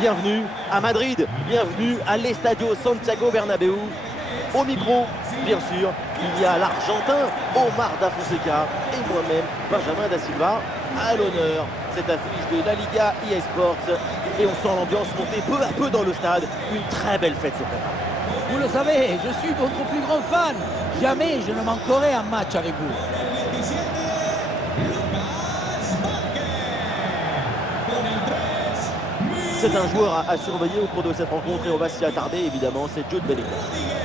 bienvenue à Madrid, bienvenue à l'Estadio Santiago Bernabéu. Au micro, bien sûr, il y a l'Argentin Omar Da Fonseca et moi-même, Benjamin Da Silva, à l'honneur. Cette affiche de la Liga eSports et on sent l'ambiance monter peu à peu dans le stade. Une très belle fête se prépare. Vous le savez, je suis votre plus grand fan. Jamais je ne manquerai un match avec vous. C'est un joueur à surveiller au cours de cette rencontre et on va s'y attarder évidemment, c'est Jude Bellingham.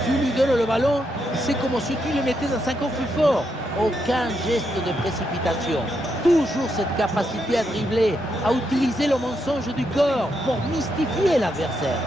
Tu lui donnes le ballon, c'est comme si tu le mettais dans 5 ans plus fort. Aucun geste de précipitation. Toujours cette capacité à dribbler, à utiliser le mensonge du corps pour mystifier l'adversaire.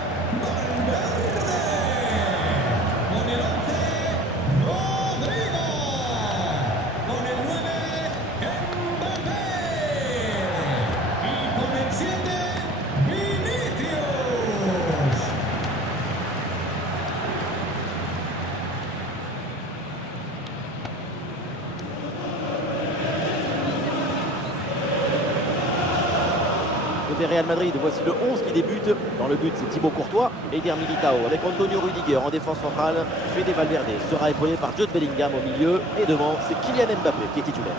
Côté Real Madrid, voici le 11 qui débute. Dans le but, c'est Thibaut Courtois et Eder Militao avec Antonio Rudiger en défense centrale. Fede Valverde sera épaulé par Jude Bellingham au milieu. Et devant, c'est Kylian Mbappé qui est titulaire.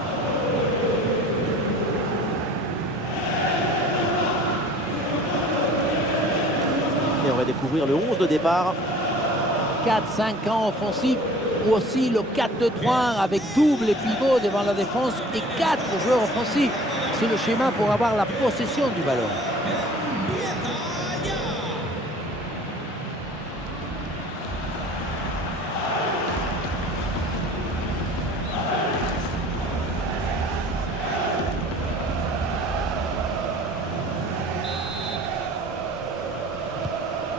Et on va découvrir le 11 de départ. 4-5 ans offensifs ou aussi le 4-2-3 avec double pivot devant la défense et 4 joueurs offensifs. C'est le schéma pour avoir la possession du ballon.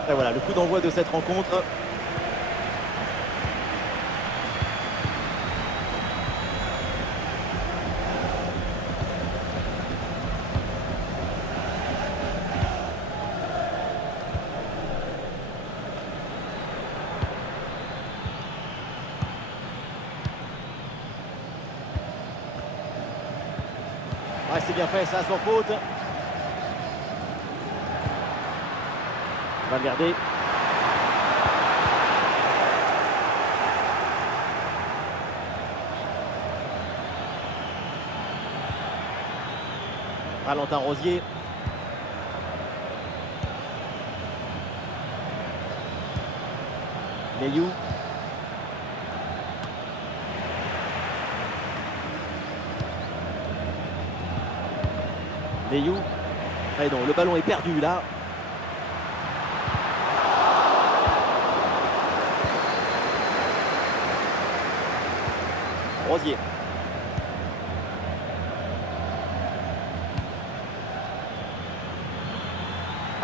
Et voilà, le coup d'envoi de cette rencontre. Ouais, c'est bien fait, ça, sans faute. Valverde. Valentin Rosier. Neyou. Neyou. Et non, le ballon est perdu là. Rosier.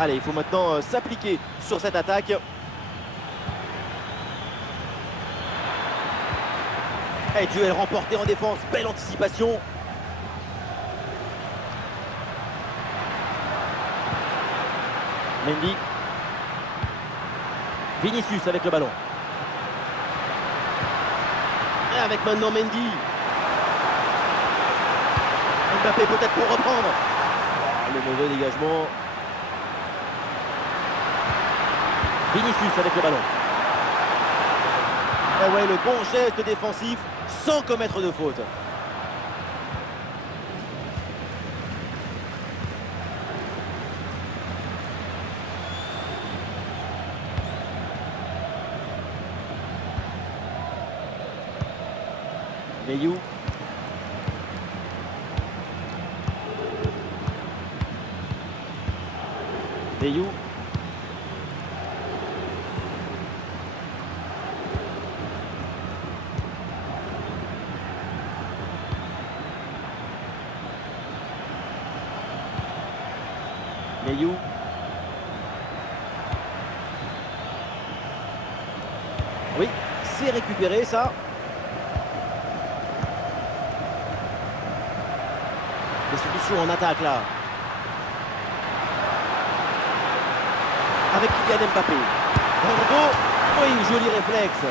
Allez, il faut maintenant s'appliquer sur cette attaque. Et duel remporté en défense, belle anticipation. Mendy. Vinicius avec le ballon. Et avec maintenant Mendy. Mbappé peut-être pour reprendre. Oh, le mauvais dégagement. Vinicius avec le ballon. Et ouais, le bon geste défensif sans commettre de faute. Neyou. Neyou. Neyou. Oui, c'est récupéré ça. Des solutions en attaque là. Avec Kylian Mbappé. Ronaldo. Oui, joli réflexe.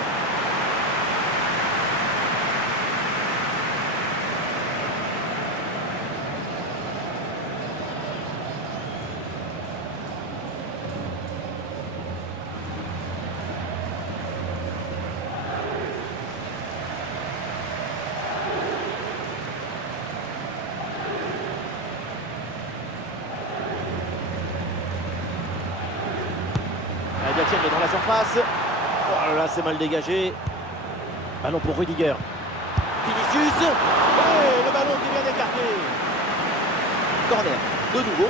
bien tiré dans la surface. Oh là là, c'est mal dégagé. Ballon pour Rudiger. Vinicius. Et le ballon qui est bien écarté. Corner de nouveau.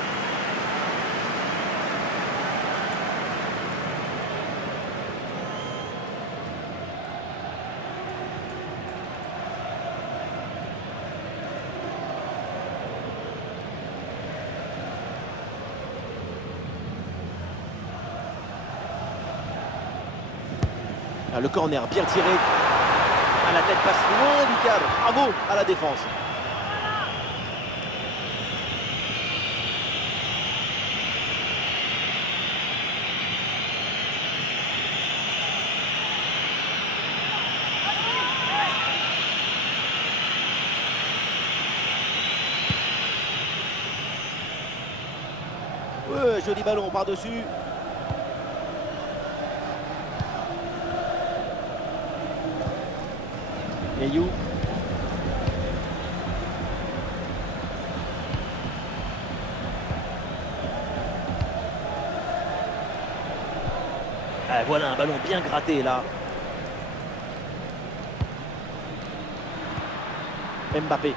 Ah, le corner bien tiré. Ah, la tête passe loin du cadre. Bravo à la défense. Ouais, joli ballon par-dessus. Ayou. Ah, voilà un ballon bien gratté là. Mbappé.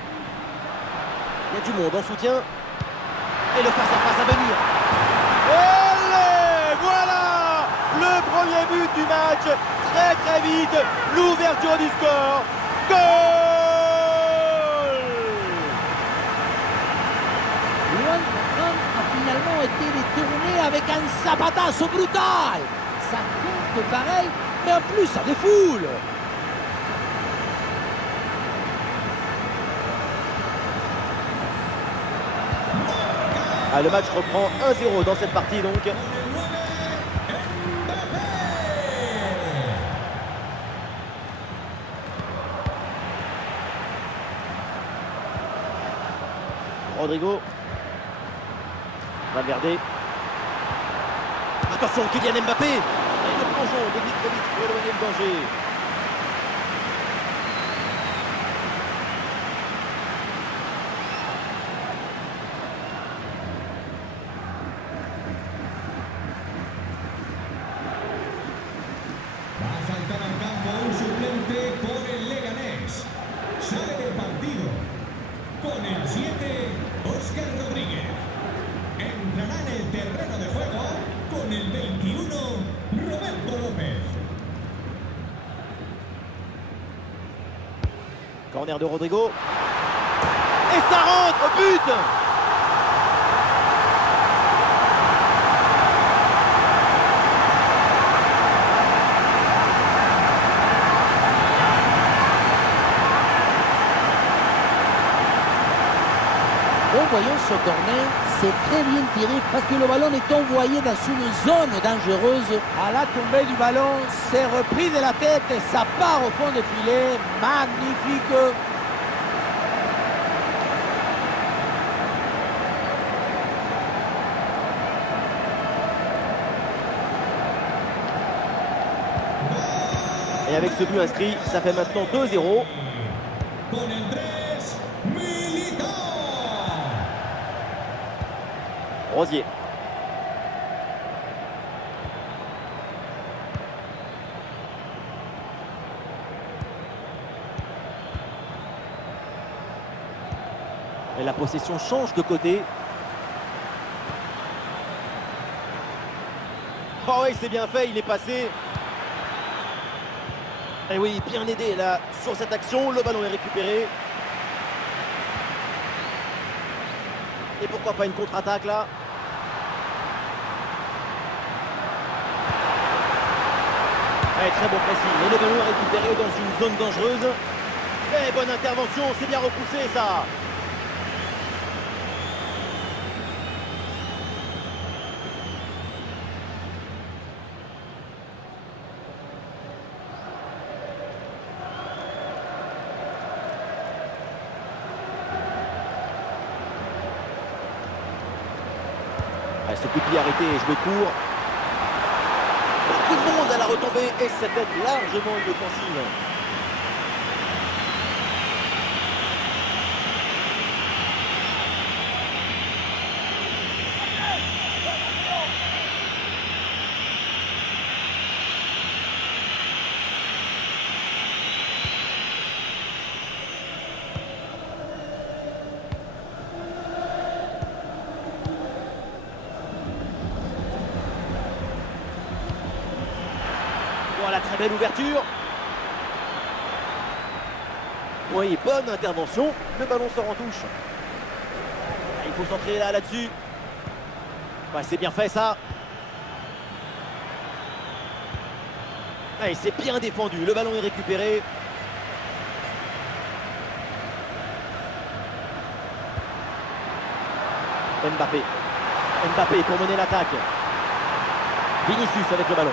Il y a du monde en soutien. Et le face-à-face à venir. Allez, voilà le premier but du match. Très très vite. L'ouverture du score. Goal! Luan a finalement été détourné avec un zapatazo brutal. Ça compte pareil, mais en plus ça défoule. Ah, le match reprend 1-0 dans cette partie donc. Rodrigo. Valverde. Attention, Kylian Mbappé. Et le plongeon de Mitrovic pour éloigner le danger. Va a saltar al campo un suplente por el Leganés. Sale del partido con el 7, Óscar Rodríguez. Entrará en el terreno de juego con el 21, Roberto López. Corner de Rodrigo. Et ça rentre, but! En voyant ce corner, c'est très bien tiré parce que le ballon est envoyé dans une zone dangereuse. À la tombée du ballon, c'est repris de la tête et ça part au fond du filet. Magnifique! Et avec ce but inscrit, ça fait maintenant 2-0. Con el 3, Militao. Rosier. Et la possession change de côté. Oh oui, c'est bien fait, il est passé. Et oui, bien aidé là sur cette action. Le ballon est récupéré. Et pourquoi pas une contre-attaque là? Allez, très bon pressing. Et le ballon est récupéré dans une zone dangereuse. Et bonne intervention, c'est bien repoussé ça. Allez, ce coup de pied arrêté et joué court. Beaucoup de monde à la retombée et cette aide largement inoffensive. Oh, la très belle ouverture. Oui, bonne intervention. Le ballon sort en touche. Ah, il faut centrer là-dessus. Ouais, c'est bien fait ça. Ah, et c'est bien défendu. Le ballon est récupéré. Mbappé. Mbappé pour mener l'attaque. Vinicius avec le ballon.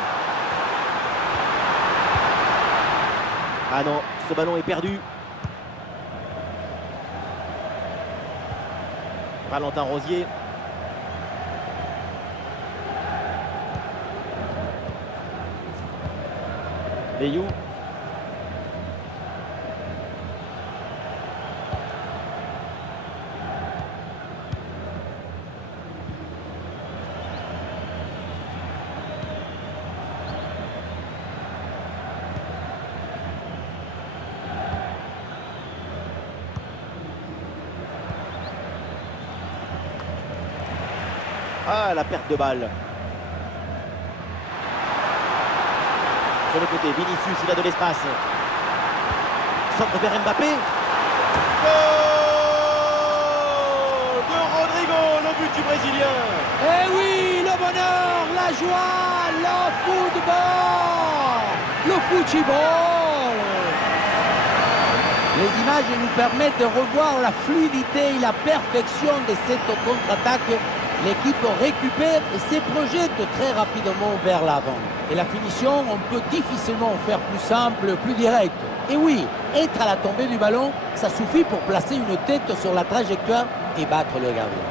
Ah non, ce ballon est perdu. Valentin Rosier. Leyou. Ah, la perte de balle. Sur le côté, Vinicius, il a de l'espace. Centre vers Mbappé. Goal de Rodrigo, le but du Brésilien. Eh oui, le bonheur, la joie, le football, le football. Les images nous permettent de revoir la fluidité et la perfection de cette contre-attaque. L'équipe récupère et se projette très rapidement vers l'avant. Et la finition, on peut difficilement faire plus simple, plus direct. Et oui, être à la tombée du ballon, ça suffit pour placer une tête sur la trajectoire et battre le gardien.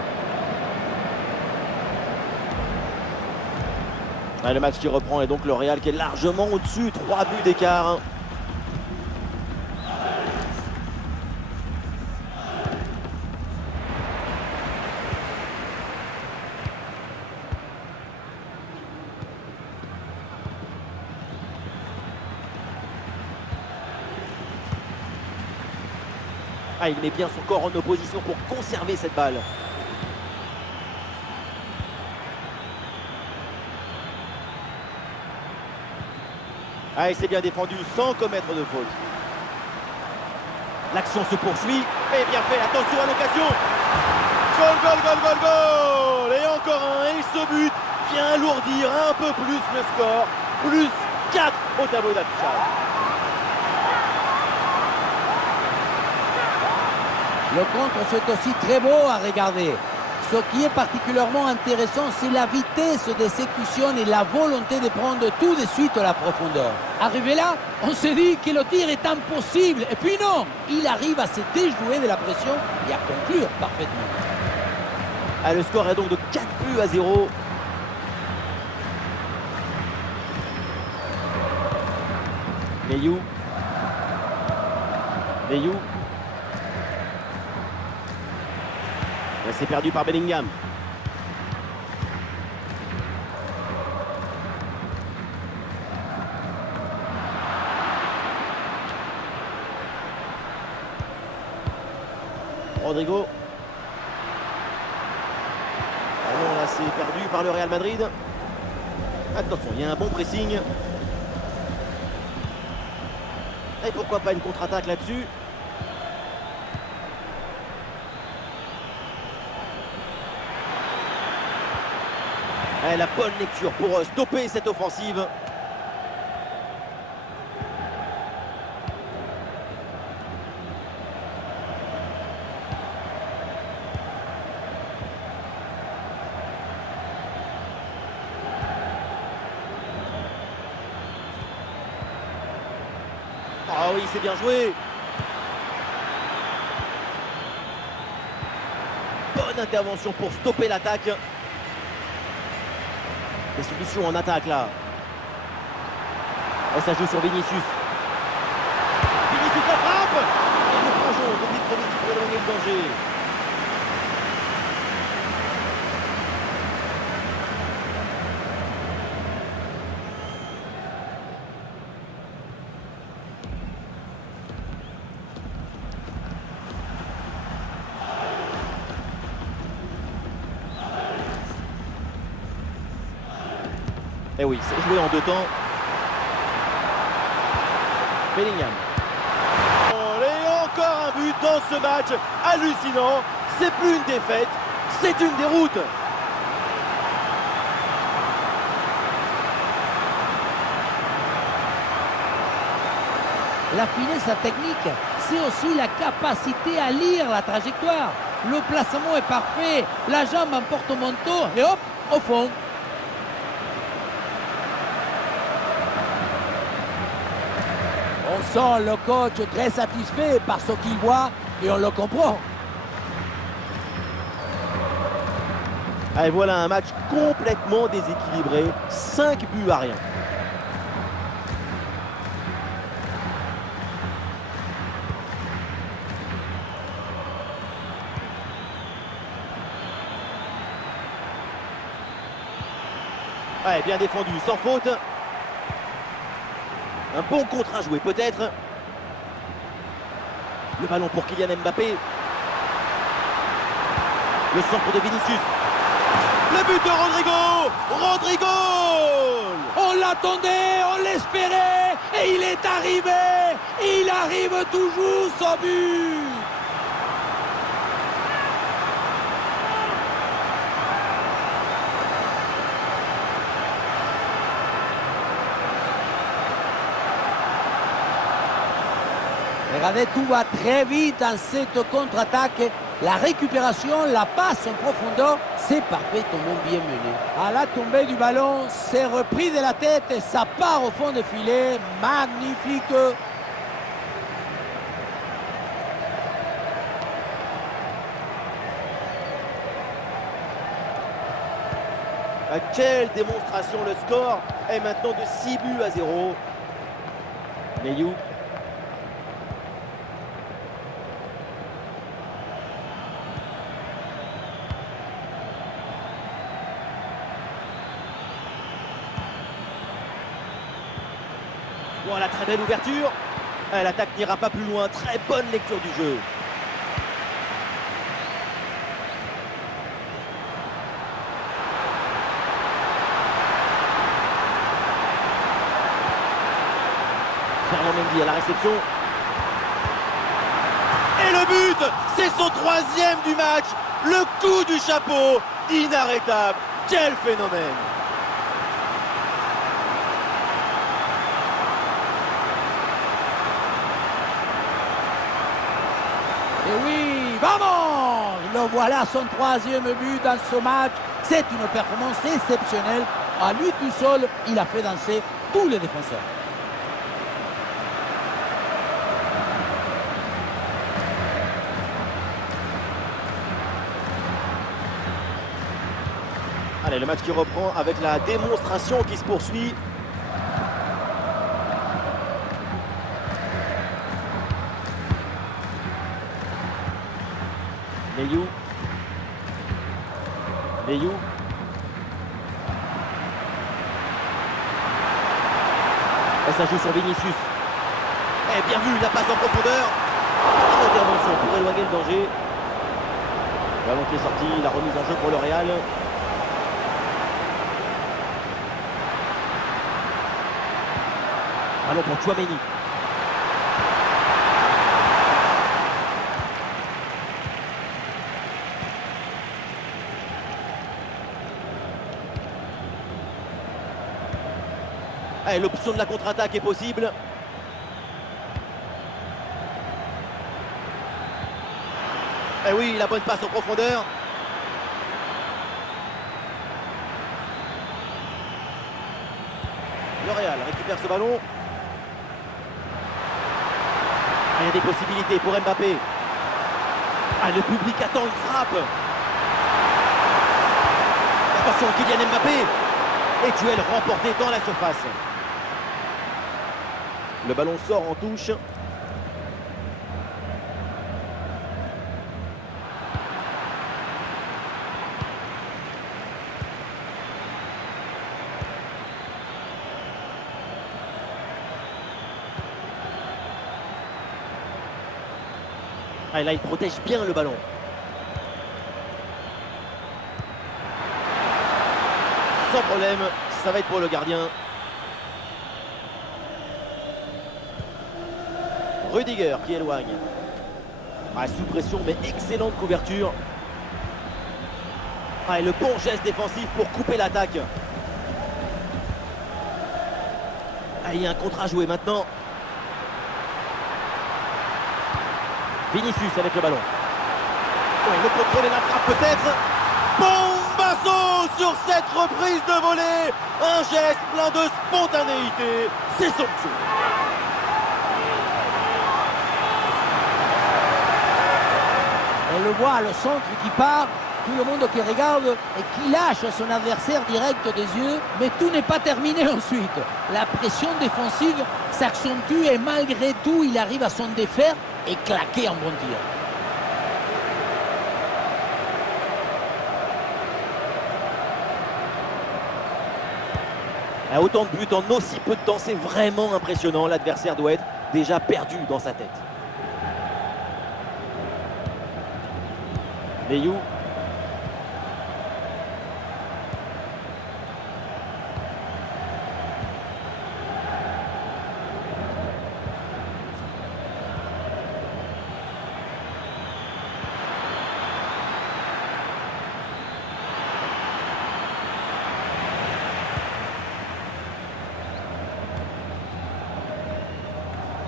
Ah, le match qui reprend et donc le Real qui est largement au-dessus, 3 buts d'écart. Ah, il met bien son corps en opposition pour conserver cette balle. Ah, il s'est bien défendu sans commettre de faute. L'action se poursuit. Et bien fait, attention à l'occasion. Goal, goal, goal, goal, goal. Et encore un. Et ce but vient alourdir un peu plus le score. Plus 4 au tableau d'affichage. Le contre, c'est aussi très beau à regarder. Ce qui est particulièrement intéressant, c'est la vitesse d'exécution et la volonté de prendre tout de suite la profondeur. Arrivé là, on se dit que le tir est impossible. Et puis non, il arrive à se déjouer de la pression et à conclure parfaitement. Ah, le score est donc de 4 buts à 0. Leyou. Leyou. C'est perdu par Bellingham. Rodrigo. Ah non, là c'est perdu par le Real Madrid. Attention, il y a un bon pressing. Et pourquoi pas une contre-attaque là-dessus. La bonne lecture pour stopper cette offensive. Ah oui, c'est bien joué. Bonne intervention pour stopper l'attaque. Des solutions en attaque là. Et ça joue sur Vinicius. Vinicius la frappe. Et le plongeon de Mitrovic pour éloigner le danger. Et oui, c'est joué en deux temps. Bellingham. Et encore un but dans ce match hallucinant. C'est plus une défaite, c'est une déroute. La finesse technique, c'est aussi la capacité à lire la trajectoire. Le placement est parfait, la jambe emporte au manteau et hop, au fond. On sent le coach très satisfait par ce qu'il voit et on le comprend. Et voilà un match complètement déséquilibré, 5 buts à rien. Ouais, bien défendu, sans faute. Un bon contre à jouer peut-être. Le ballon pour Kylian Mbappé. Le centre de Vinicius. Le but de Rodrigo. Rodrigo. On l'attendait, on l'espérait et il est arrivé. Et il arrive toujours son but. Regardez, tout va très vite dans cette contre-attaque. La récupération, la passe en profondeur, c'est parfaitement bien mené. À la tombée du ballon, c'est repris de la tête et ça part au fond du filet. Magnifique! Quelle démonstration, le score est maintenant de 6 buts à 0. Neyou. Voilà, très belle ouverture. L'attaque n'ira pas plus loin. Très bonne lecture du jeu. Fernand Mendy à la réception. Et le but, c'est son 3e du match. Le coup du chapeau, inarrêtable. Quel phénomène! Et oui, vamos! Le voilà, son 3e but dans ce match. C'est une performance exceptionnelle. À lui tout seul, il a fait danser tous les défenseurs. Allez, le match qui reprend avec la démonstration qui se poursuit. Neyou. Neyou. Et ça joue sur Vinicius. Et bien vu, la passe en profondeur. Une intervention pour éloigner le danger. Le ballon qui est sorti, la remise en jeu pour le Real. Ballon pour Tchouaméni. Allez, l'option de la contre-attaque est possible. Et oui, la bonne passe en profondeur. Le Real récupère ce ballon. Ah, il y a des possibilités pour Mbappé. Ah, le public attend une frappe. Attention, Kylian Mbappé. Et duel remporté dans la surface. Le ballon sort en touche. Ah, et là, il protège bien le ballon. Sans problème, ça va être pour le gardien. Rudiger qui éloigne. Ah, sous pression, mais excellente couverture. Ah, et le bon geste défensif pour couper l'attaque. Ah, il y a un contre à jouer maintenant. Vinicius avec le ballon. Oh, le contrôle et la frappe peut-être. Bombasso sur cette reprise de volée. Un geste plein de spontanéité. C'est somptueux. On le voit, le centre qui part, tout le monde qui regarde et qui lâche son adversaire direct des yeux. Mais tout n'est pas terminé ensuite. La pression défensive s'accentue et malgré tout, il arrive à s'en défaire et claquer un bon tir. Autant de buts en aussi peu de temps, c'est vraiment impressionnant. L'adversaire doit être déjà perdu dans sa tête. Leyou.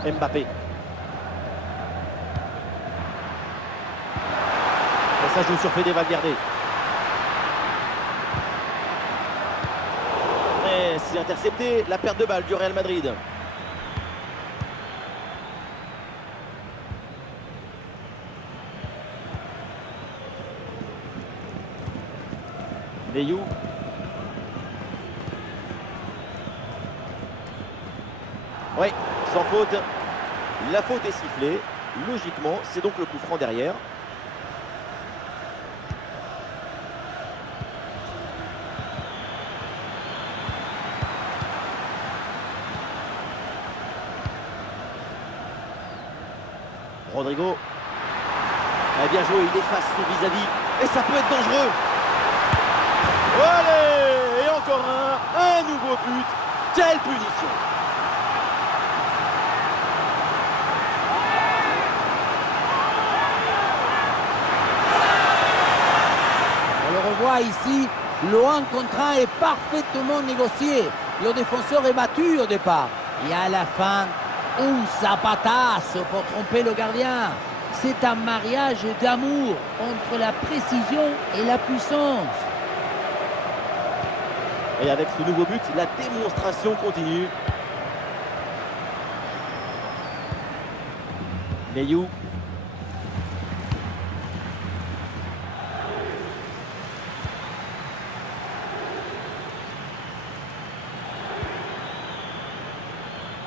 Mbappé. Et ça joue sur Fede Valverde. Et c'est intercepté, la perte de balle du Real Madrid. Leyou. Oui, sans faute. La faute est sifflée. Logiquement, c'est donc le coup franc derrière. Rodrigo. Ah, bien joué, il efface son vis-à-vis. Et ça peut être dangereux. Allez, et encore un nouveau but. Quelle punition! Voit ici, le 1 contre 1 est parfaitement négocié. Le défenseur est battu au départ. Et à la fin, un zapatazo pour tromper le gardien. C'est un mariage d'amour entre la précision et la puissance. Et avec ce nouveau but, la démonstration continue. Leyou.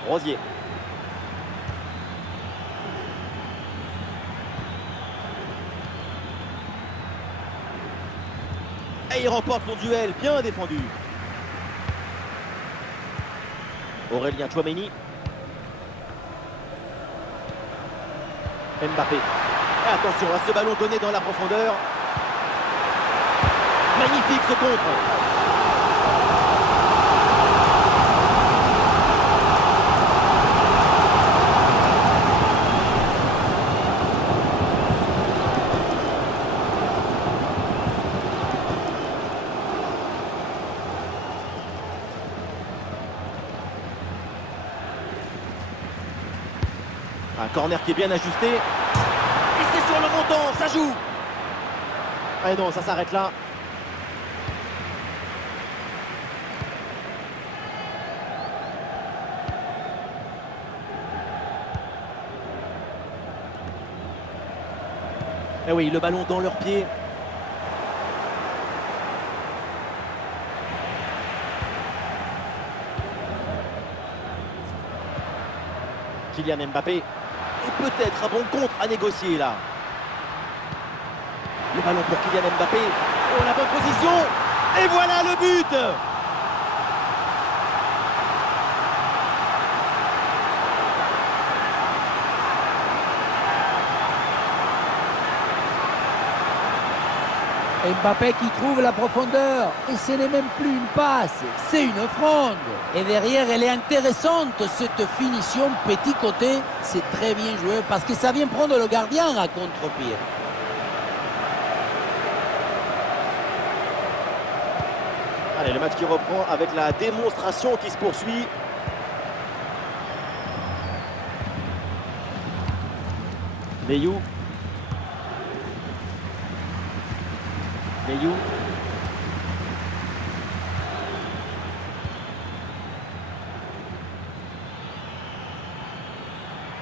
Rosier. Et il remporte son duel, bien défendu. Aurélien Tchouaméni. Mbappé. Et attention à ce ballon donné dans la profondeur. Magnifique ce contre. Un corner qui est bien ajusté. Et c'est sur le montant, ça joue. Ah non, ça s'arrête là. Et oui, le ballon dans leurs pieds. Kylian Mbappé. Et peut-être un bon contre à négocier là. Le ballon pour Kylian Mbappé. Oh, la bonne position. Et voilà le but. Mbappé qui trouve la profondeur. Et ce n'est même plus une passe, c'est une fronde. Et derrière, elle est intéressante, cette finition petit côté. C'est très bien joué parce que ça vient prendre le gardien à contre-pied. Allez, le match qui reprend avec la démonstration qui se poursuit. Meyou.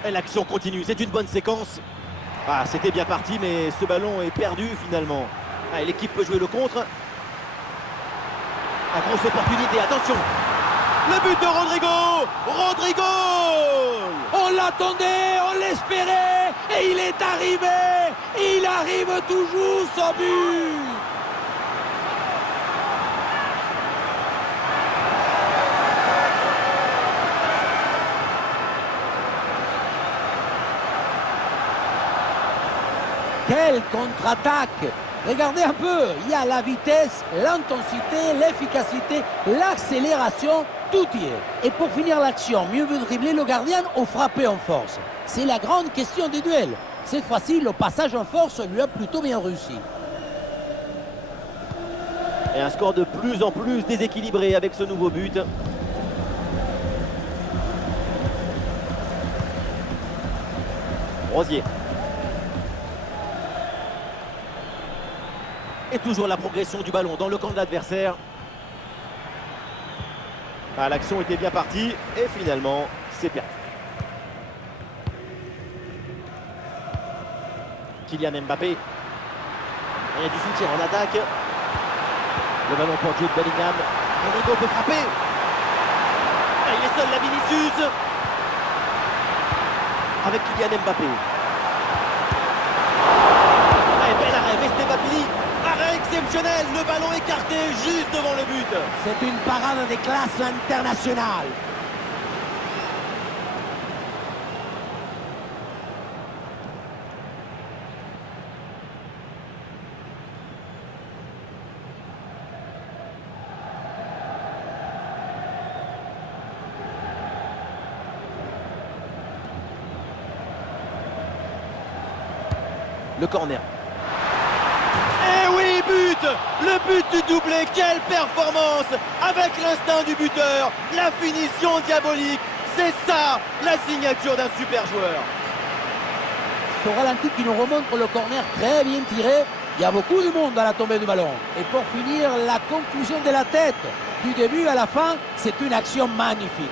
Et l'action continue, c'est une bonne séquence. Ah, c'était bien parti, mais ce ballon est perdu finalement. Ah, l'équipe peut jouer le contre. La grosse opportunité, attention. Le but de Rodrigo. On l'attendait, on l'espérait, et il est arrivé. Il arrive toujours au but. Quelle contre-attaque! Regardez un peu, il y a la vitesse, l'intensité, l'efficacité, l'accélération, tout y est. Et pour finir l'action, mieux vaut dribbler le gardien ou frapper en force? C'est la grande question des duels. Cette fois-ci, le passage en force lui a plutôt bien réussi. Et un score de plus en plus déséquilibré avec ce nouveau but. Rosier. Et toujours la progression du ballon dans le camp de l'adversaire. Ah, l'action était bien partie et finalement, c'est perdu. Kylian Mbappé. Il y a du soutien en attaque. Le ballon pour Jude Bellingham. Rodrigo peut frapper. Ah, il est seul, la Vinicius. Avec Kylian Mbappé. Ah, bel arrêt, mais ce n'est pas fini. Arrêt exceptionnel, le ballon écarté juste devant le but. C'est une parade de classe internationale. Le corner. Eh oui, but! Le but du doublé, quelle performance! Avec l'instinct du buteur, la finition diabolique, c'est ça, la signature d'un super joueur. Ce ralenti qui nous remontre le corner très bien tiré. Il y a beaucoup de monde à la tombée du ballon. Et pour finir, la conclusion de la tête. Du début à la fin, c'est une action magnifique.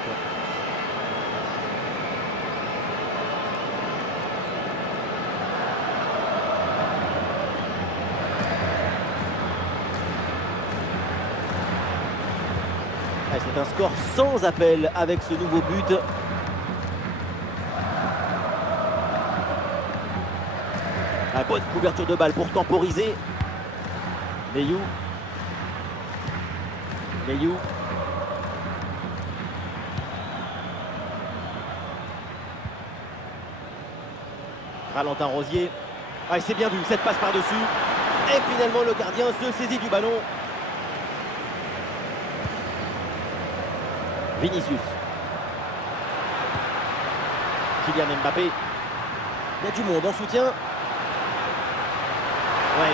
C'est un score sans appel avec ce nouveau but. La bonne couverture de balle pour temporiser. Meyou. Valentin Rosier. Ah, c'est bien vu, cette passe par-dessus. Et finalement, le gardien se saisit du ballon. Vinicius. Kylian Mbappé. Il y a du monde en soutien. Ouais,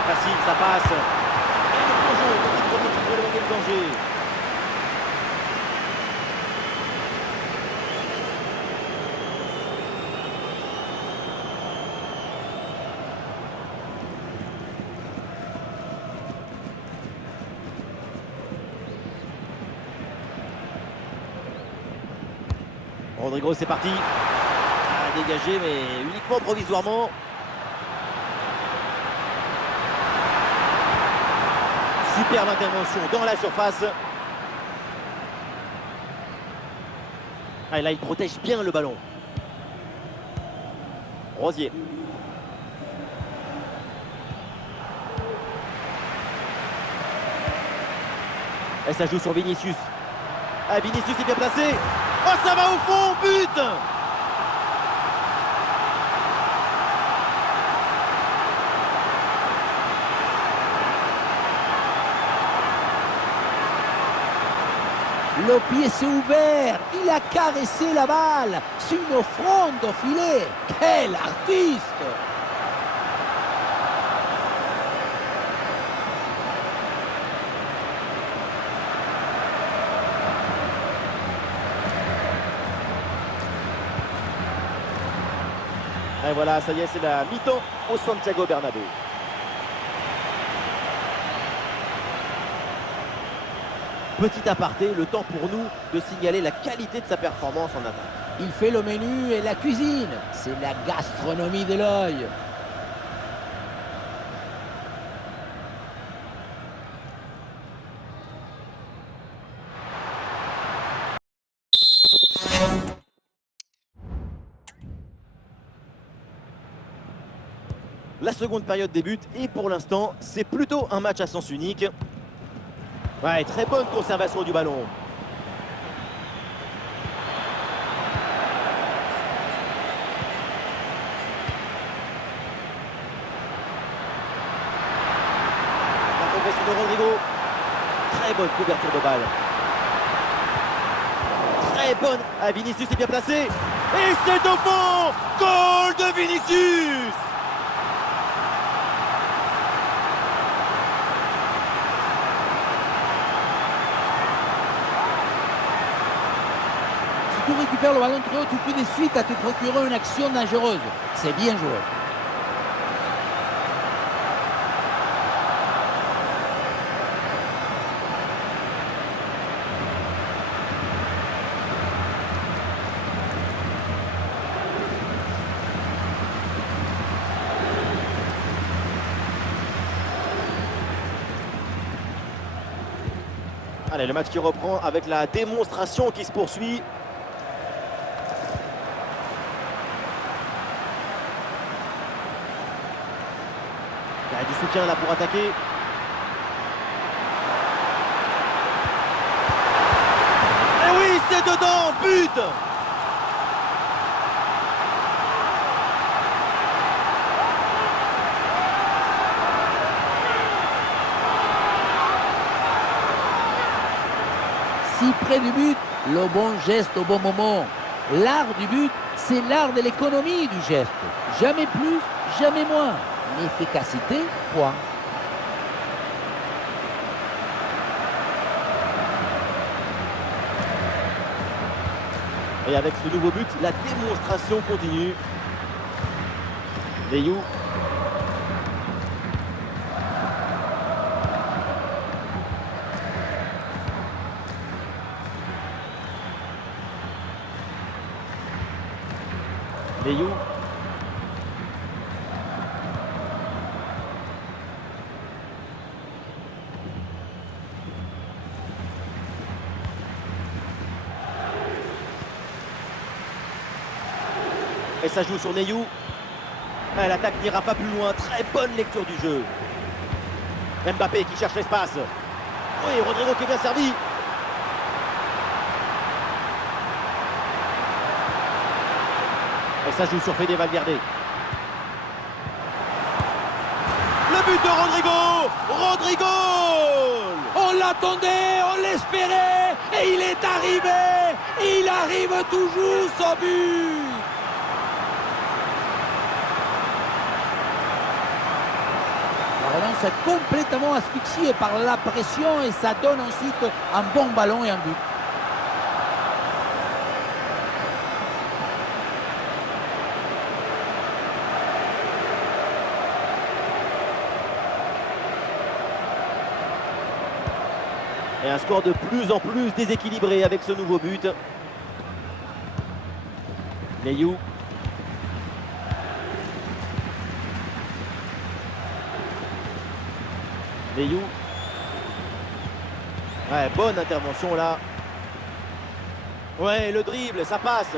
facile, ça passe. Et le plongeon, petit premier qui peut éloigner le danger. Rodrigo, c'est parti. Ah, dégagé, mais uniquement provisoirement. Superbe intervention dans la surface. Ah, et là, il protège bien le ballon. Rosier. Et ça joue sur Vinicius. Ah, Vinicius est bien placé. Oh, ça va au fond, but! Le pied s'est ouvert, il a caressé la balle. C'est une offrande au filet. Quel artiste! Et voilà, ça y est, c'est la mi-temps au Santiago Bernabéu. Petit aparté, le temps pour nous de signaler la qualité de sa performance en attaque. Il fait le menu et la cuisine. C'est la gastronomie de l'œil. La seconde période débute et pour l'instant, c'est plutôt un match à sens unique. Ouais, très bonne conservation du ballon. La progression de Rodrigo. Très bonne couverture de balle. Très bonne. Ah, Vinicius est bien placé. Et c'est au fond. Goal de Vinicius. Si tu récupères le ballon très haut, tu peux de suite à te procurer une action dangereuse. C'est bien joué. Allez, le match qui reprend avec la démonstration qui se poursuit. Il y a du soutien là pour attaquer. Et oui, c'est dedans, but! Si près du but, le bon geste au bon moment. L'art du but, c'est l'art de l'économie du geste. Jamais plus, jamais moins. L'efficacité, point. Et avec ce nouveau but, la démonstration continue. Leyou. Leyou. Et ça joue sur Leyou. L'attaque n'ira pas plus loin. Très bonne lecture du jeu. Mbappé qui cherche l'espace. Oui, Rodrigo qui est bien servi. Et ça joue sur Fede Valverde. Le but de Rodrigo. Rodrigo. On l'attendait, on l'espérait, et il est arrivé. Il arrive toujours au but. La relance est complètement asphyxiée par la pression et ça donne ensuite un bon ballon et un but. Et un score de plus en plus déséquilibré avec ce nouveau but. Leyou. Leyou. Ouais, bonne intervention là. Ouais, le dribble, ça passe.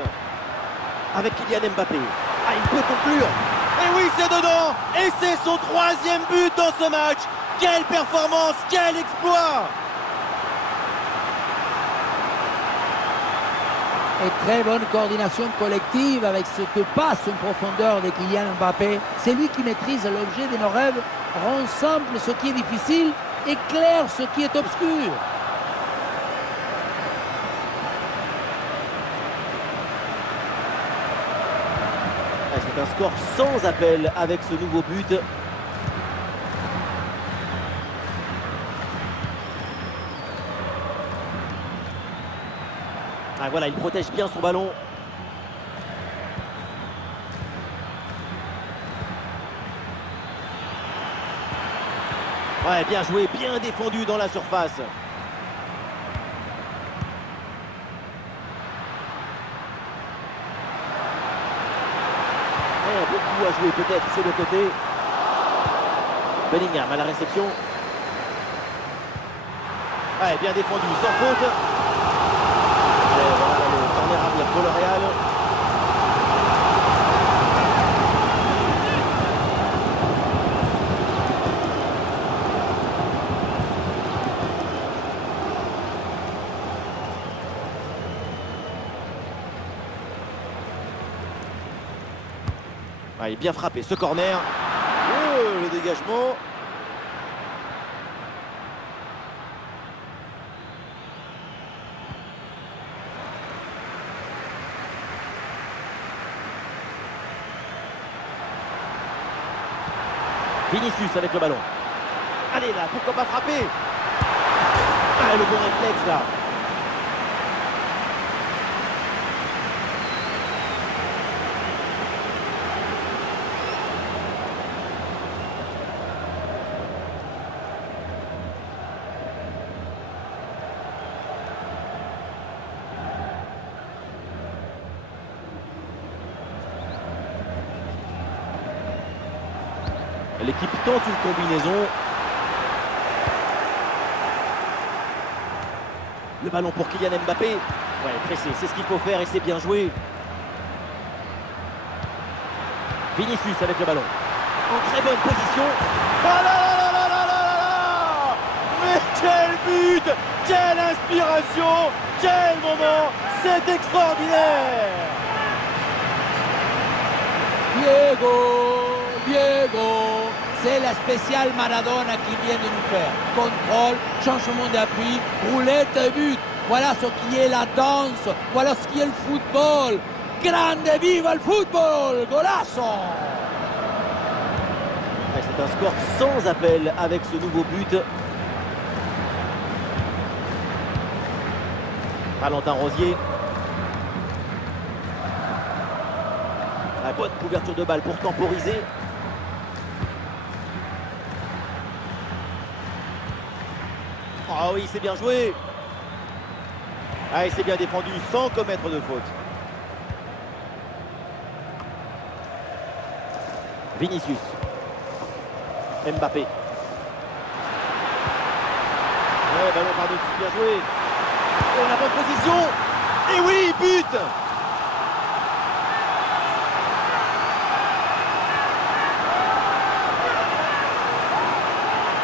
Avec Kylian Mbappé. Ah, il peut conclure. Et oui, c'est dedans. Et c'est son 3e but dans ce match. Quelle performance, quel exploit. Et très bonne coordination collective avec cette passe en profondeur de Kylian Mbappé. C'est lui qui maîtrise l'objet de nos rêves, rend simple ce qui est difficile, éclaire ce qui est obscur. C'est un score sans appel avec ce nouveau but. Ah, voilà, il protège bien son ballon. Ouais, bien joué, bien défendu dans la surface. Ouais, beaucoup à jouer peut-être sur le côté. Bellingham à la réception. Ouais, bien défendu, sans faute. Et voilà le corner à venir pour le Real. Ah, il est bien frappé ce corner. Oh, le dégagement. Vinicius avec le ballon. Allez là, pourquoi pas frapper? Ah, le bon réflexe là. L'équipe tente une combinaison. Le ballon pour Kylian Mbappé. Ouais, pressé, c'est ce qu'il faut faire et c'est bien joué. Vinicius avec le ballon. En très bonne position. Oh là là là là là là là! Mais quel but! Quelle inspiration! Quel moment! C'est extraordinaire! Diego, c'est la spéciale Maradona qui vient de nous faire. Contrôle, changement d'appui, roulette et but. Voilà ce qui est la danse, voilà ce qui est le football. Grande viva le football, golazo! C'est un score sans appel avec ce nouveau but. Valentin Rosier. La bonne couverture de balle pour temporiser. Ah oui, c'est bien joué. Ah, et c'est bien défendu sans commettre de faute. Vinicius. Mbappé. Ouais, ballon par-dessus, bien joué. Oh, la bonne position. Et oui, but.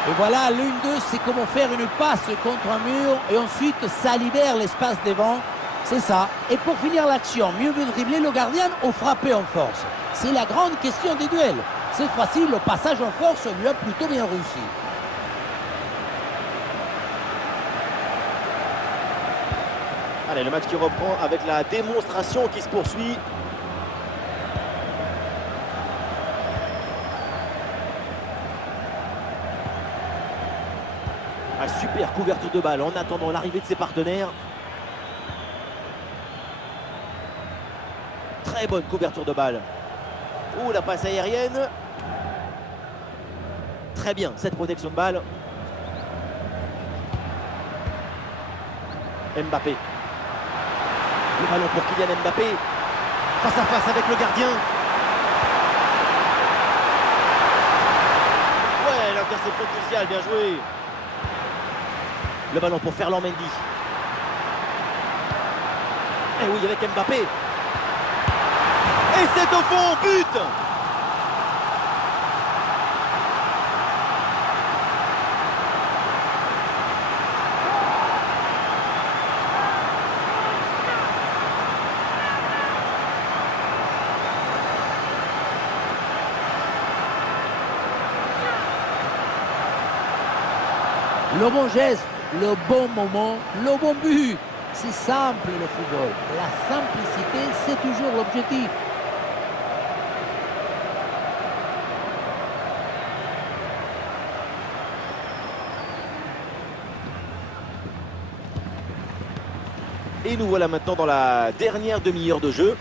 Et voilà, l'une d'eux, c'est comment faire une passe contre un mur et ensuite ça libère l'espace devant. C'est ça. Et pour finir l'action, mieux vaut dribbler le gardien ou frapper en force? C'est la grande question des duels. Cette fois-ci, le passage en force lui a plutôt bien réussi. Allez, le match qui reprend avec la démonstration qui se poursuit. Ah, super couverture de balle en attendant l'arrivée de ses partenaires. Très bonne couverture de balle. Oh, la passe aérienne. Très bien, cette protection de balle. Mbappé. Le ballon pour Kylian Mbappé. Face à face avec le gardien. Ouais, l'interception cruciale, bien joué. Le ballon pour Ferland Mendy. Et oui, avec Mbappé. Et c'est au fond, but! Le bon geste, le bon moment, le bon but. C'est simple le football. La simplicité, c'est toujours l'objectif. Et nous voilà maintenant dans la dernière demi-heure de jeu.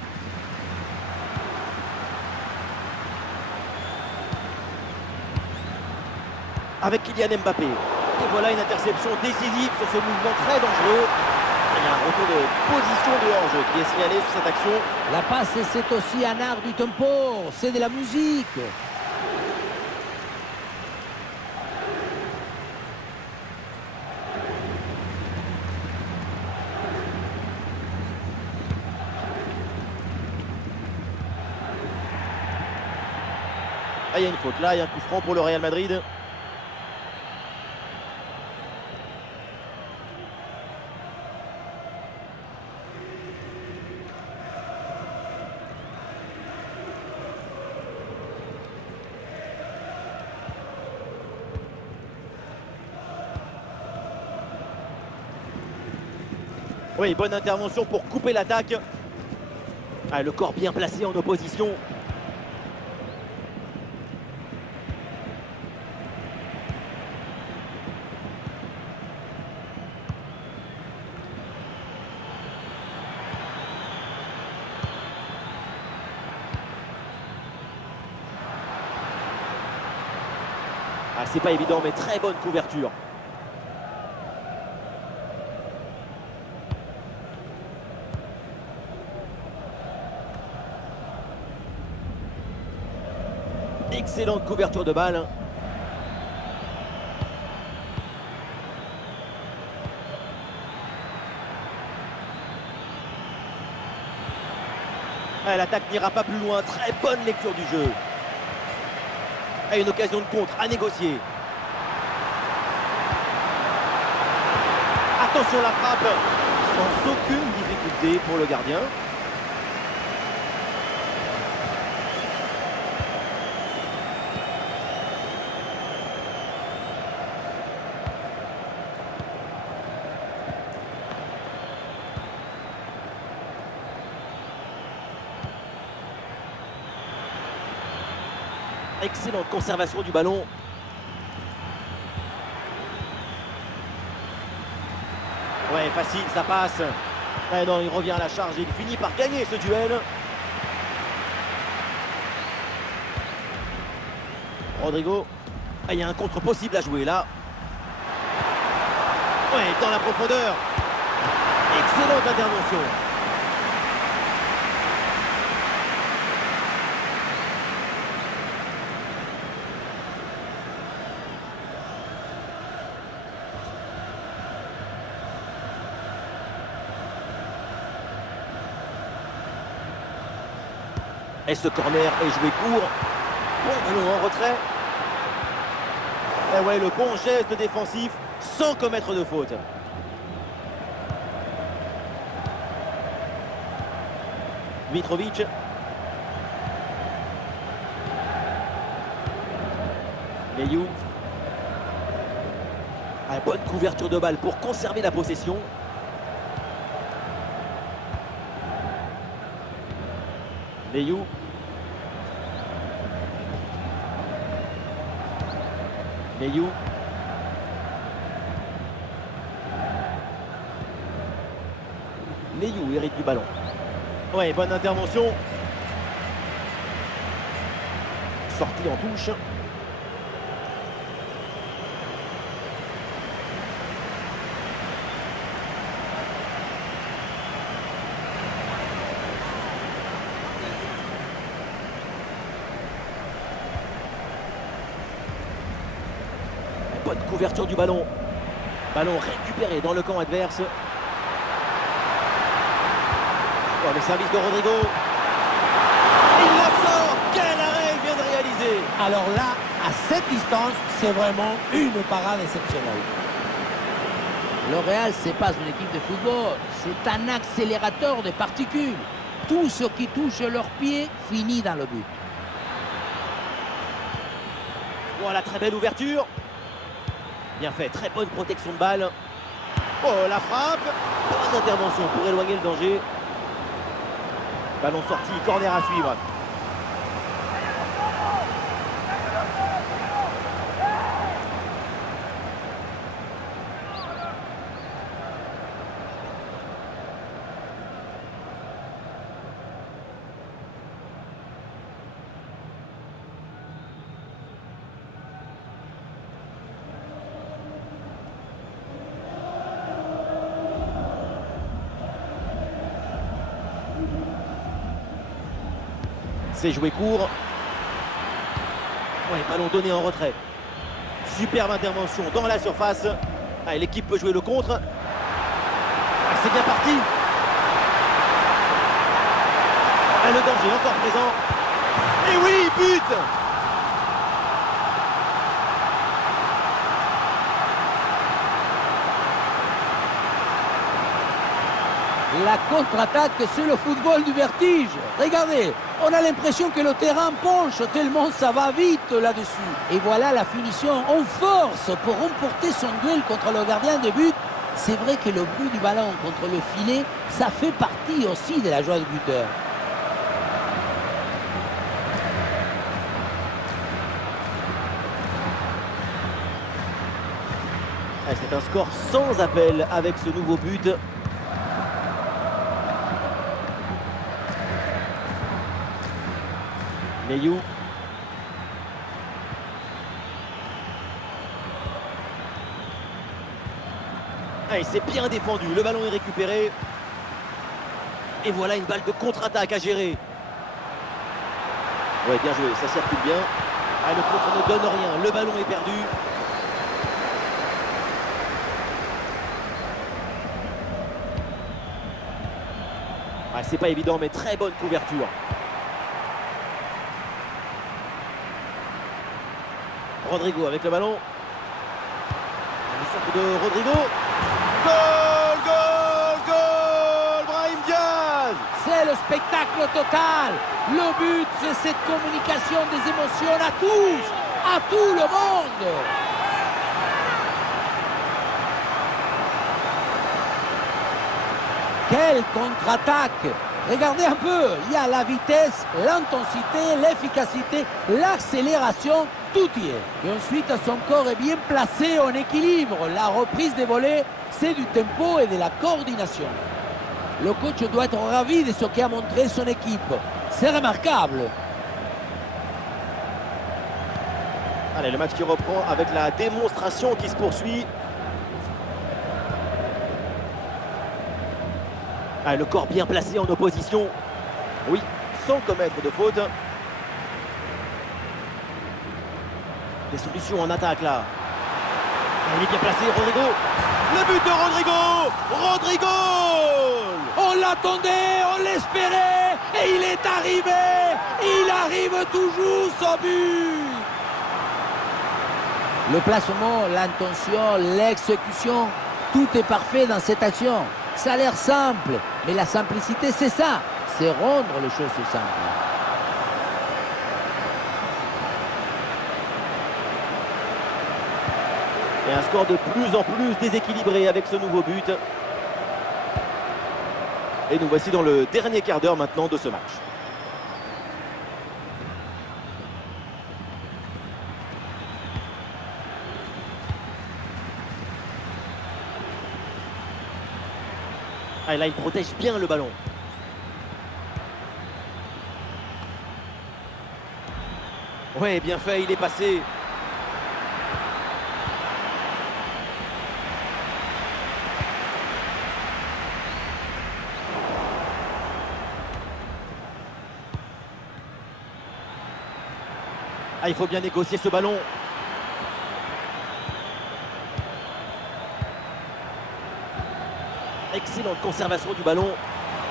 Avec Kylian Mbappé. Et voilà une interception décisive sur ce mouvement très dangereux. Il y a un retour de position de hors-jeu qui est signalé sur cette action. La passe, c'est aussi un art du tempo, c'est de la musique. Ah, il y a une faute là, il y a un coup franc pour le Real Madrid. Oui, bonne intervention pour couper l'attaque. Ah, le corps bien placé en opposition. Ah, c'est pas évident, mais très bonne couverture. Excellente couverture de balle. Ah, l'attaque n'ira pas plus loin. Très bonne lecture du jeu. Ah, une occasion de contre à négocier. Attention la frappe. Sans aucune difficulté pour le gardien. Excellente conservation du ballon. Ouais, facile, ça passe. Ouais, non, il revient à la charge et il finit par gagner ce duel. Rodrigo. Ah, il y a un contre possible à jouer là. Ouais, dans la profondeur. Excellente intervention. Et ce corner est joué court. Bon ballon en retrait. Et ouais, le bon geste défensif sans commettre de faute. Mitrovic. Leyou. Ah, bonne couverture de balle pour conserver la possession. Leyou. Leyou. Leyou hérite du ballon. Ouais, bonne intervention. Sortie en touche. Bonne couverture du ballon. Ballon récupéré dans le camp adverse. Oh, le service de Rodrigo. Il la sort. Quel arrêt il vient de réaliser. Alors là, à cette distance, c'est vraiment une parade exceptionnelle. Le Real, c'est pas une équipe de football, c'est un accélérateur de particules. Tout ce qui touche leurs pieds finit dans le but. Voilà, très belle ouverture. Bien fait, très bonne protection de balle. Oh, la frappe. Bonne intervention pour éloigner le danger. Ballon sorti, corner à suivre. C'est joué court. Ouais, ballon donné en retrait. Superbe intervention dans la surface. Ah, l'équipe peut jouer le contre. Ah, c'est bien parti. Ah, le danger est encore présent. Et oui, but! La contre-attaque, c'est le football du vertige. Regardez, on a l'impression que le terrain penche tellement ça va vite là-dessus. Et voilà la finition en force pour remporter son duel contre le gardien de but. C'est vrai que le bruit du ballon contre le filet, ça fait partie aussi de la joie du buteur. C'est un score sans appel avec ce nouveau but. Neyou. Allez, c'est bien défendu, le ballon est récupéré. Et voilà une balle de contre-attaque à gérer. Ouais, bien joué, ça circule bien. Ah, le contre ne donne rien, le ballon est perdu. Ah, c'est pas évident, mais très bonne couverture. Rodrigo avec le ballon. Le centre de Rodrigo. Goal, goal, goal, Brahim Diaz. C'est le spectacle total. Le but, c'est cette communication des émotions à tous, à tout le monde. Quelle contre-attaque! Regardez un peu, il y a la vitesse, l'intensité, l'efficacité, l'accélération, tout y est. Et ensuite, son corps est bien placé en équilibre. La reprise des volets, c'est du tempo et de la coordination. Le coach doit être ravi de ce qu'a montré son équipe. C'est remarquable. Allez, le match qui reprend avec la démonstration qui se poursuit. Ah, le corps bien placé en opposition. Oui, sans commettre de faute. Des solutions en attaque là. Ah, il est bien placé, Rodrigo. Le but de Rodrigo. Rodrigo! On l'attendait, on l'espérait, et il est arrivé. Il arrive toujours au but. Le placement, l'intention, l'exécution, tout est parfait dans cette action. Ça a l'air simple, mais la simplicité, c'est ça. C'est rendre les choses simples. Et un score de plus en plus déséquilibré avec ce nouveau but. Et nous voici dans le dernier quart d'heure maintenant de ce match. Ah, et là, il protège bien le ballon. Ouais, bien fait, il est passé. Ah, il faut bien négocier ce ballon. Excellente conservation du ballon.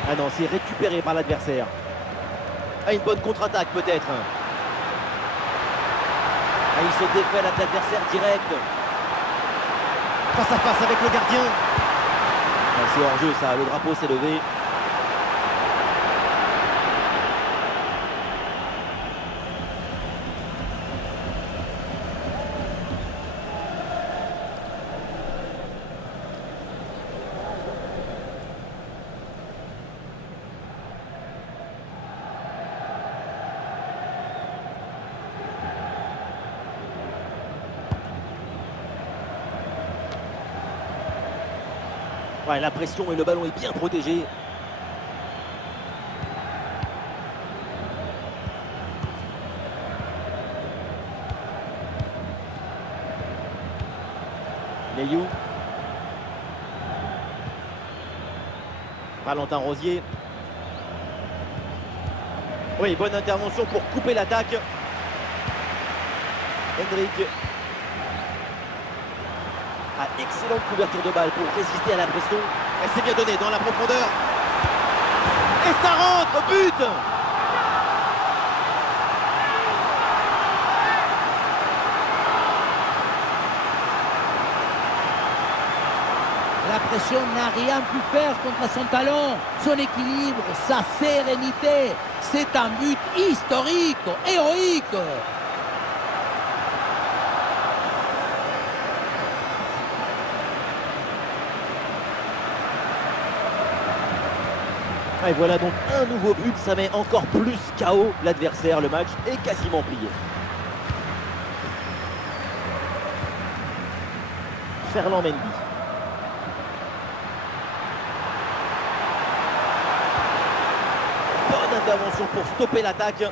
Ah non, c'est récupéré par l'adversaire. Ah, une bonne contre-attaque peut-être. Ah, il se défait de l'adversaire direct. Face à face avec le gardien. Ah, c'est hors jeu ça, le drapeau s'est levé. Ouais, la pression et le ballon est bien protégé. Neyou. Valentin Rosier. Oui, bonne intervention pour couper l'attaque. Hendrick. Ah, excellente couverture de balle pour résister à la pression. Elle s'est bien donnée dans la profondeur. Et ça rentre, but! La pression n'a rien pu faire contre son talent, son équilibre, sa sérénité. C'est un but historique, héroïque. Et voilà donc un nouveau but, ça met encore plus KO l'adversaire. Le match est quasiment plié. Ferland Mendy. Bonne intervention pour stopper l'attaque.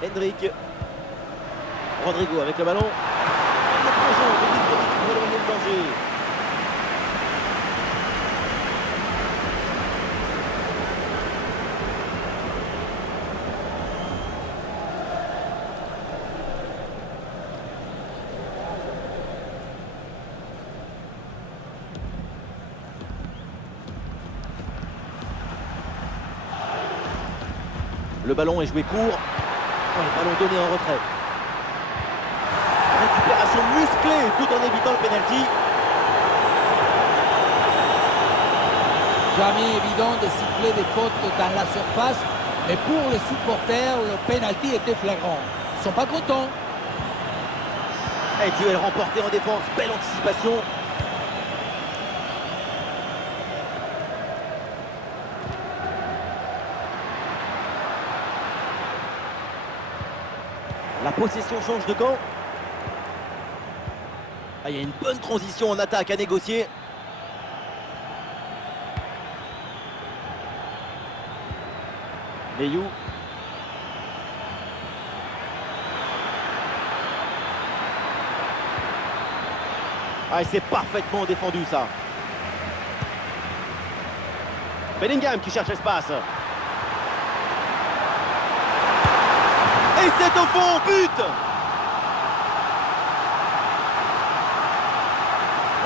Hendrick. Rodrigo avec le ballon. Le plongeon de Mitrovic pour éloigner le danger. Le ballon est joué court. Le ballon donné en retrait. Récupération musclée tout en évitant le pénalty. Jamais évident de siffler des fautes dans la surface, mais pour les supporters, le pénalty était flagrant. Ils ne sont pas contents. Et duel remporté en défense, belle anticipation. La possession change de camp. Ah, il y a une bonne transition en attaque à négocier. Meyou. Ah, c'est parfaitement défendu ça. Bellingham qui cherche l'espace. Et c'est au fond, but!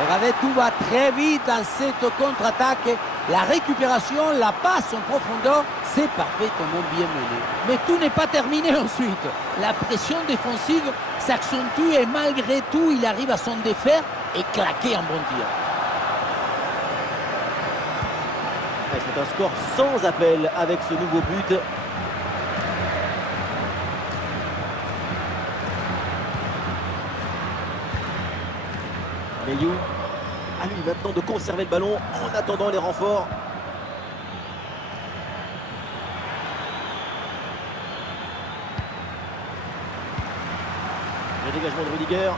Regardez, tout va très vite dans cette contre-attaque. La récupération, la passe en profondeur, c'est parfaitement bien mené. Mais tout n'est pas terminé ensuite. La pression défensive s'accentue et malgré tout, il arrive à s'en défaire et claquer un bon tir. C'est un score sans appel avec ce nouveau but. Meyou, à lui maintenant de conserver le ballon en attendant les renforts. Le dégagement de Rudiger.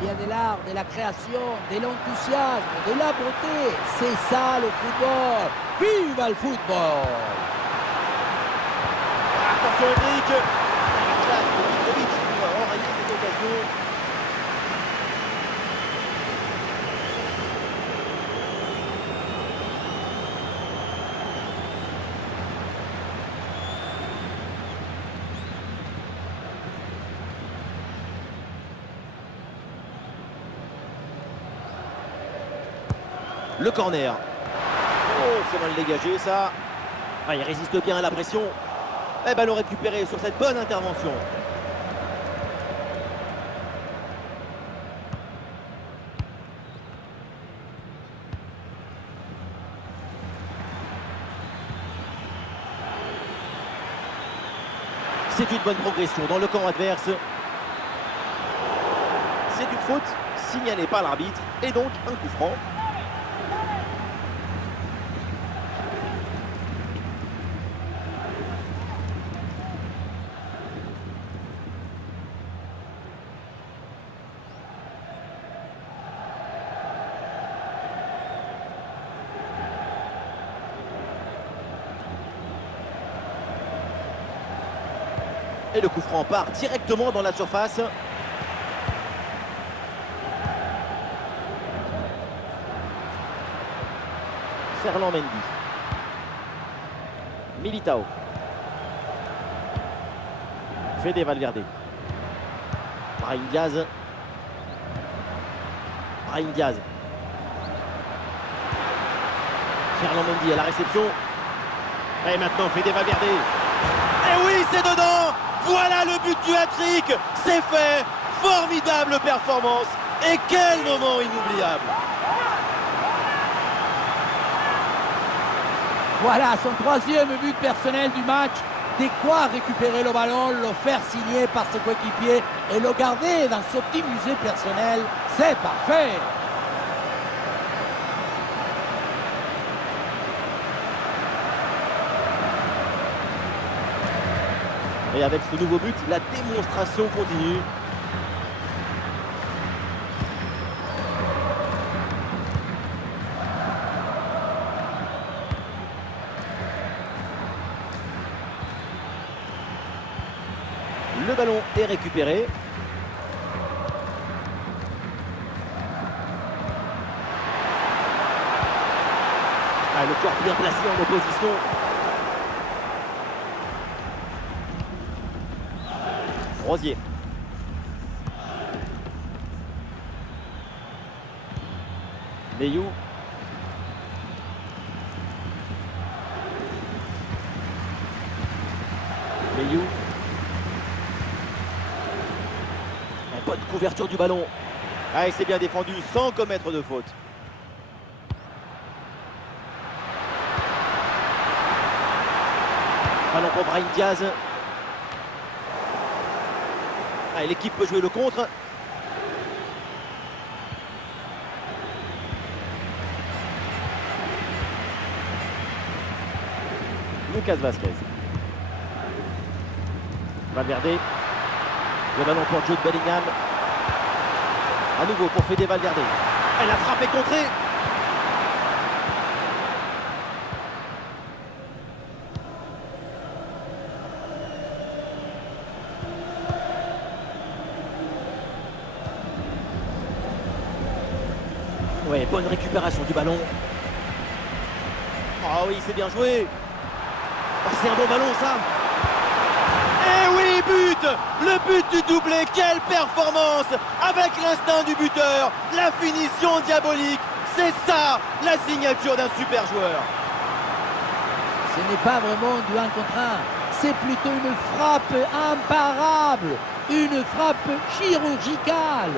Il y a de l'art, de la création, de l'enthousiasme, de la beauté. C'est ça le football. Vive le football! Attention Hendrick. La classe de Mitrovic qui va enrayer cette occasion. Le corner. Oh, c'est mal dégagé ça. Ah, il résiste bien à la pression. Et ballon récupéré sur cette bonne intervention. C'est une bonne progression dans le camp adverse. C'est une faute signalée par l'arbitre et donc un coup franc. Et le coup franc part directement dans la surface. Ferland Mendy. Militao. Fede Valverde. Brahim Diaz. Brahim Diaz. Ferland Mendy à la réception. Et maintenant Fede Valverde. Et oui, c'est dedans. Voilà le but du hat-trick. C'est fait. Formidable performance. Et quel moment inoubliable. Voilà son troisième but personnel du match. De quoi récupérer le ballon, le faire signer par ses coéquipiers et le garder dans son petit musée personnel. C'est parfait. Et avec ce nouveau but, la démonstration continue. Le ballon est récupéré. Ah, le corps bien placé en opposition. Rosier. Neyou. Neyou. Bonne couverture du ballon. Ah, et c'est bien défendu sans commettre de faute. Ballon pour Brahim Diaz. Ah, l'équipe peut jouer le contre. Lucas Vazquez. Valverde. Le ballon pour Jude Bellingham. À nouveau pour Fede Valverde. Elle a frappé contrée. Ouais, bonne récupération du ballon. Ah oui, c'est bien joué. Oh, c'est un bon ballon ça. Et oui, but! Le but du doublé, quelle performance! Avec l'instinct du buteur, la finition diabolique, c'est ça la signature d'un super joueur. Ce n'est pas vraiment du 1 contre 1, c'est plutôt une frappe imparable, une frappe chirurgicale.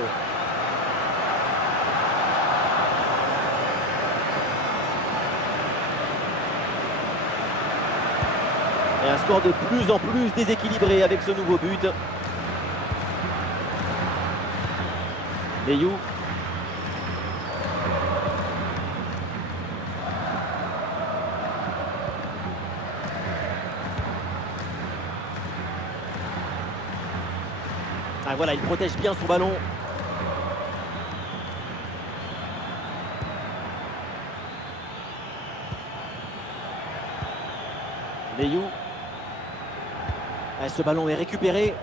Et un score de plus en plus déséquilibré avec ce nouveau but. Neyou. Ah voilà, il protège bien son ballon. Neyou. Ah, ce ballon est récupéré.